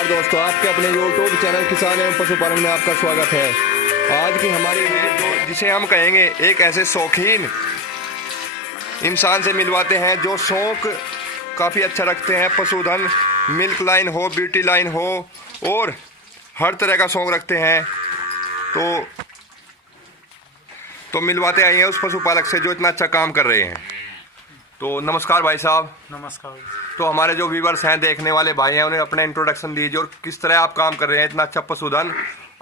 दोस्तों, आपके अपने YouTube चैनल किसान एवं पशुपालन में आपका स्वागत है। आज की हमारी वीडियो जिसे हम कहेंगे एक ऐसे शौकीन इंसान से मिलवाते हैं जो शौक काफ़ी अच्छा रखते हैं। पशुधन, मिल्क लाइन हो, ब्यूटी लाइन हो और हर तरह का शौक रखते हैं। तो मिलवाते आए हैं उस पशुपालक से जो इतना अच्छा काम कर रहे हैं। तो नमस्कार भाई साहब। नमस्कार। तो हमारे जो व्यूवर्स हैं, देखने वाले भाई हैं, उन्हें अपना इंट्रोडक्शन दीजिए और किस तरह आप काम कर रहे हैं। इतना अच्छा पशुधन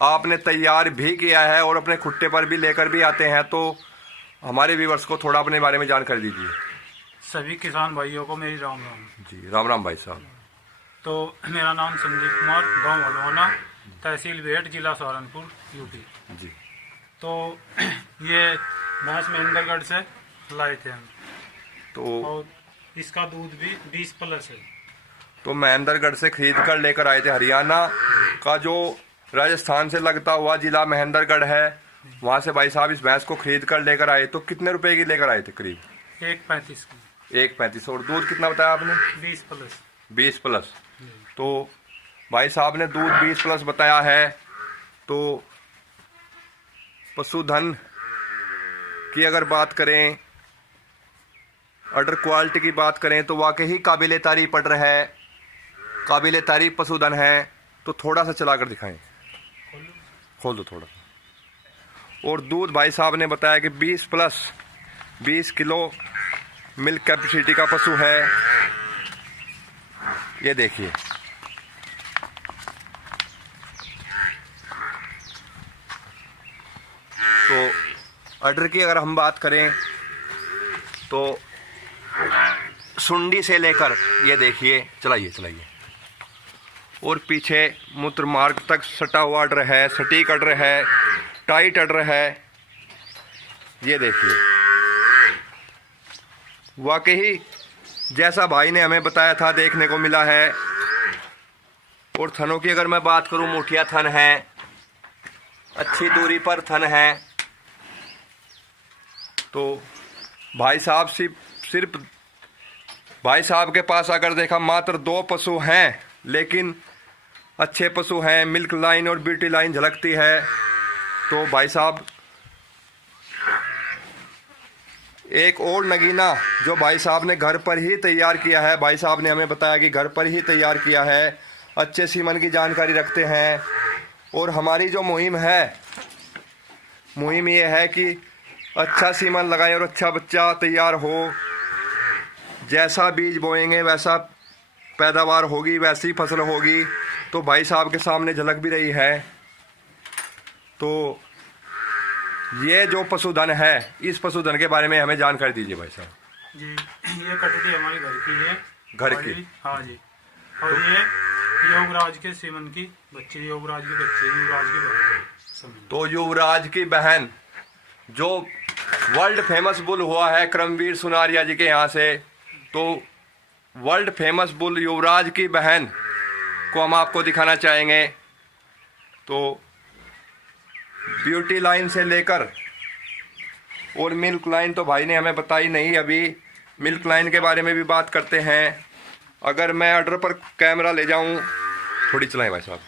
आपने तैयार भी किया है और अपने खुट्टे पर भी लेकर भी आते हैं। तो हमारे व्यूवर्स को थोड़ा अपने बारे में जानकारी दीजिए। सभी किसान भाइयों को मेरी राम राम। जी राम राम भाई साहब। तो मेरा नाम संदीप कुमार, गांव हलवाना, तहसील बेहट, जिला सहारनपुर, यूपी। जी। तो ये भैंस महेंद्रगढ़ से लाए थे हम। तो और इसका दूध भी 20+ है। तो महेंद्रगढ़ से खरीद कर लेकर आए थे। हरियाणा का जो राजस्थान से लगता हुआ जिला महेंद्रगढ़ है, वहाँ से भाई साहब इस भैंस को खरीद कर लेकर आए। तो कितने रुपए की लेकर आए थे? करीब 1.35 की। 1.35। और दूध कितना बताया आपने? 20+। 20+। तो भाई साहब ने दूध 20+ बताया है। तो पशुधन की अगर बात करें, अडर क्वालिटी की बात करें तो वाकई काबिले तारीफ अडर है, काबिले तारीफ पशुधन है। तो थोड़ा सा चला कर दिखाएं, खोल दो थोड़ा सा। और दूध भाई साहब ने बताया कि 20+, 20 किलो मिल्क कैपेसिटी का पशु है। ये देखिए। तो अडर की अगर हम बात करें तो सुंडी से लेकर ये देखिए, चलाइए, और पीछे मूत्र मार्ग तक सटा हुआ अडर है, सटीक अडर है, टाइट अडर है। ये देखिए, वाकई जैसा भाई ने हमें बताया था देखने को मिला है। और थनों की अगर मैं बात करूं, मुठिया थन है, अच्छी दूरी पर थन है। तो भाई साहब सिर्फ भाई साहब के पास अगर देखा मात्र 2 पशु हैं, लेकिन अच्छे पशु हैं, मिल्क लाइन और ब्यूटी लाइन झलकती है। तो भाई साहब एक और नगीना जो भाई साहब ने घर पर ही तैयार किया है, भाई साहब ने हमें बताया कि घर पर ही तैयार किया है, अच्छे सीमन की जानकारी रखते हैं। और हमारी जो मुहिम ये है कि अच्छा सीमन लगाएं और अच्छा बच्चा तैयार हो। जैसा बीज बोएंगे वैसा पैदावार होगी, वैसी फसल होगी। तो भाई साहब के सामने झलक भी रही है। तो ये जो पशुधन है, इस पशुधन के बारे में हमें जानकारी दीजिए भाई साहब। जी, ये कटोरी हमारी घर की है। घर की? हाँ जी। और ये युवराज के सीमन की बच्ची, युवराज की बच्ची, युवराज की बहन। तो युवराज की बहन जो वर्ल्ड फेमस बुल हुआ है क्रमवीर सुनारिया जी के यहाँ से, तो वर्ल्ड फेमस बुल युवराज की बहन को हम आपको दिखाना चाहेंगे। तो ब्यूटी लाइन से लेकर और मिल्क लाइन तो भाई ने हमें बताई नहीं। अभी मिल्क लाइन के बारे में भी बात करते हैं। अगर मैं ऑर्डर पर कैमरा ले जाऊं, थोड़ी चलाएं भाई साहब,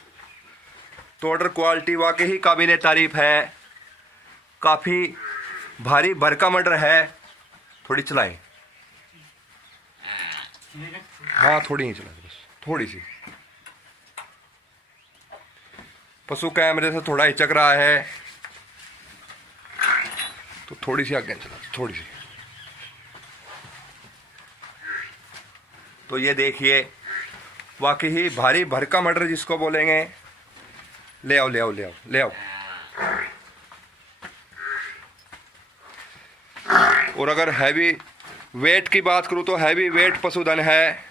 तो ऑर्डर क्वालिटी वाकई काबिले तारीफ है। काफ़ी भारी भरकम ऑर्डर है। थोड़ी चलाएं। हाँ, थोड़ी ही चलाएं, बस थोड़ी सी। पशु कैमरे से थोड़ा हिचक रहा है, तो थोड़ी सी आगे चला, थोड़ी सी। तो ये देखिए, वाकई भारी भरकम ऑर्डर जिसको बोलेंगे। ले आओ, ले आओ, ले आओ, ले आओ। और अगर हैवी वेट की बात करूँ तो हैवी वेट पशुधन है।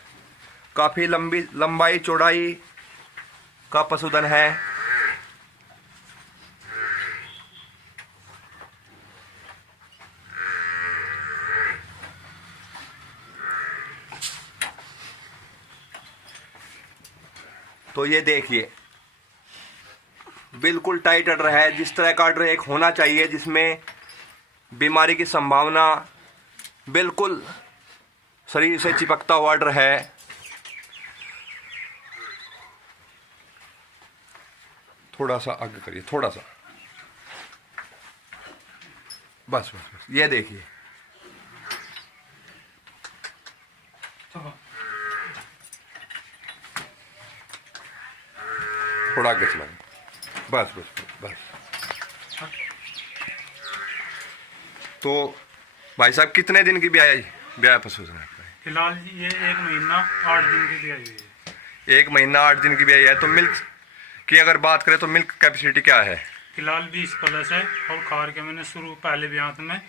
काफ़ी लंबाई चौड़ाई का पशुधन है। तो ये देखिए बिल्कुल टाइट अडर है, जिस तरह का अडर एक होना चाहिए, जिसमें बीमारी की संभावना बिल्कुल शरीर से चिपकता हुआ अडर है। थोड़ा सा आगे करिए, थोड़ा सा, बस बस बस, ये देखिए थोड़ा आगे चला, बस बस बस। तो भाई साहब कितने दिन की ब्याह पशु है? फिलहाल ये 1 महीना 8 दिन की ब्याई हुई है। 1 महीना 8 दिन की ब्याई है। तो मिल्क की अगर बात करें तो मिल्क कैपेसिटी क्या है? फिलहाल 20 प्लस है और खार के मैंने पहले ब्यात में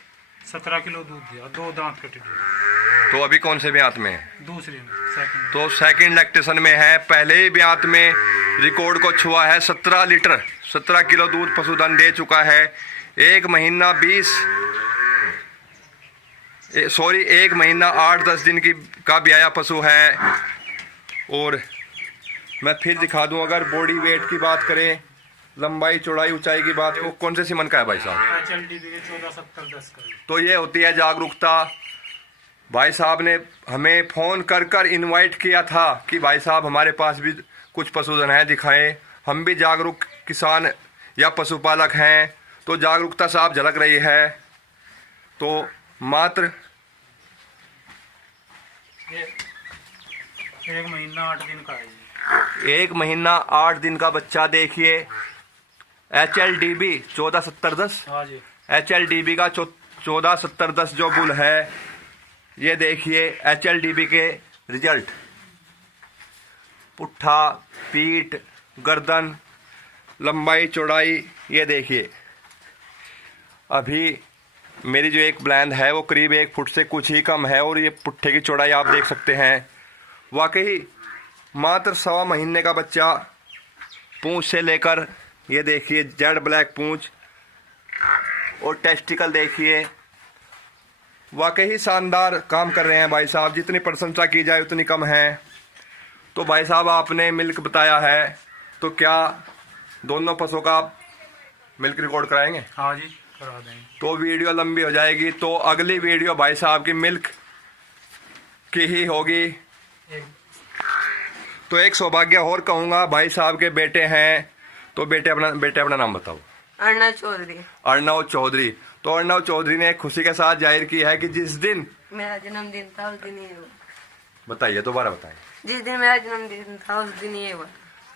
17 किलो दूध दिया, 2 दांत कटे दूध। तो अभी कौन से ब्यात में है? दूसरी में, सेकंड। तो सेकंड लैक्टेशन में है। पहले ही ब्यात में रिकॉर्ड को छुआ है, 17 लीटर 17 किलो दूध पशुधन दे चुका है। 1 महीना 1 महीना 8-10 दिन का ब्याया पशु है। और मैं फिर दिखा दूं, अगर बॉडी वेट की बात करें, लंबाई चौड़ाई ऊंचाई की बात, वो कौन से सीमन का है भाई साहब? HLDB के 1470-10 का। तो ये होती है जागरूकता। भाई साहब ने हमें फोन कर कर इनवाइट किया था कि भाई साहब हमारे पास भी कुछ पशुधन है, दिखाएं। हम भी जागरूक किसान या पशुपालक हैं, तो जागरूकता साहब झलक रही है। तो मात्र 1 महीना 8 दिन का है। 1 महीना 8 दिन का बच्चा देखिए। HLDB 1470-10, हाँ जी। HLDB का 1470-10 जो बुल है, ये देखिए HLDB के रिजल्ट। पुट्ठा, पीठ, गर्दन, लंबाई चौड़ाई, ये देखिए। अभी मेरी जो एक ब्लैंड है वो करीब 1 फुट से कुछ ही कम है, और ये पुट्ठे की चौड़ाई आप देख सकते हैं। वाकई मात्र 1.25 महीने का बच्चा, पूंछ से लेकर ये देखिए जेड ब्लैक पूंछ, और टेस्टिकल देखिए। वाकई शानदार काम कर रहे हैं भाई साहब, जितनी प्रशंसा की जाए उतनी कम है। तो भाई साहब आपने मिल्क बताया है, तो क्या दोनों पशुओं का मिल्क रिकॉर्ड कराएंगे? हाँ जी, करा देंगे। तो वीडियो लंबी हो जाएगी, तो अगली वीडियो भाई साहब की मिल्क की ही होगी। तो एक सौभाग्य और कहूँगा, भाई साहब के बेटे हैं, तो बेटे अपना नाम बताओ। अर्णव चौधरी। अर्णव चौधरी। तो अर्णव चौधरी ने खुशी के साथ जाहिर की है कि जिस दिन मेरा जन्मदिन था उस दिन ये हुआ। बताइए, दोबारा बताएं। जिस दिन मेरा जन्मदिन था उस दिन ये हुआ।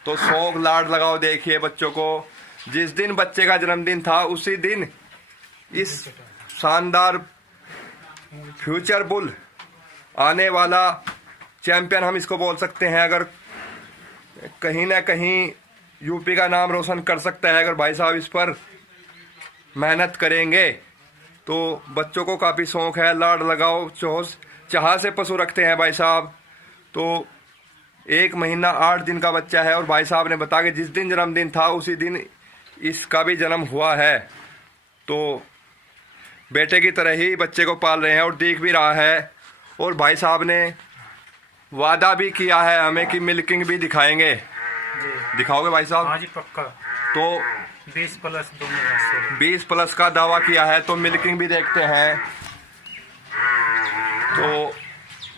तो शौक लाड लगाओ, देखिए बच्चों को। जिस दिन बच्चे का जन्मदिन था उसी दिन इस शानदार फ्यूचर बुल, आने वाला चैंपियन हम इसको बोल सकते हैं, अगर कहीं ना कहीं यूपी का नाम रोशन कर सकता है, अगर भाई साहब इस पर मेहनत करेंगे। तो बच्चों को काफ़ी शौक है, लाड लगाओ, चाह से पशु रखते हैं भाई साहब। तो 1 महीना 8 दिन का बच्चा है, और भाई साहब ने बताया कि जिस दिन जन्मदिन था उसी दिन इसका भी जन्म हुआ है। तो बेटे की तरह ही बच्चे को पाल रहे हैं, और देख भी रहा है। और भाई साहब ने वादा भी किया है हमें कि मिल्किंग भी दिखाएंगे। दिखाओगे भाई साहब? हाँ जी, पक्का। तो 20 प्लस दोनों 20 प्लस का दावा किया है, तो मिल्किंग भी देखते हैं। तो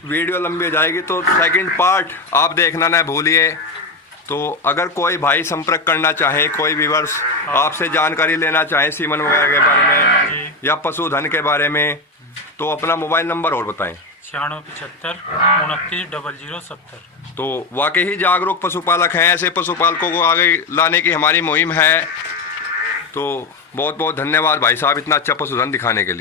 वीडियो लंबी हो जाएगी, तो सेकंड पार्ट आप देखना ना भूलिए। तो अगर कोई भाई संपर्क करना चाहे, कोई व्यूअर्स आपसे जानकारी लेना चाहे सीमन वगैरह के बारे में या पशुधन के बारे में, तो अपना मोबाइल नंबर और बताएं। 9675 29 0070। तो वाकई ही जागरूक पशुपालक हैं, ऐसे पशुपालकों को आगे लाने की हमारी मुहिम है। तो बहुत बहुत धन्यवाद भाई साहब इतना अच्छा पशुधन दिखाने के लिए।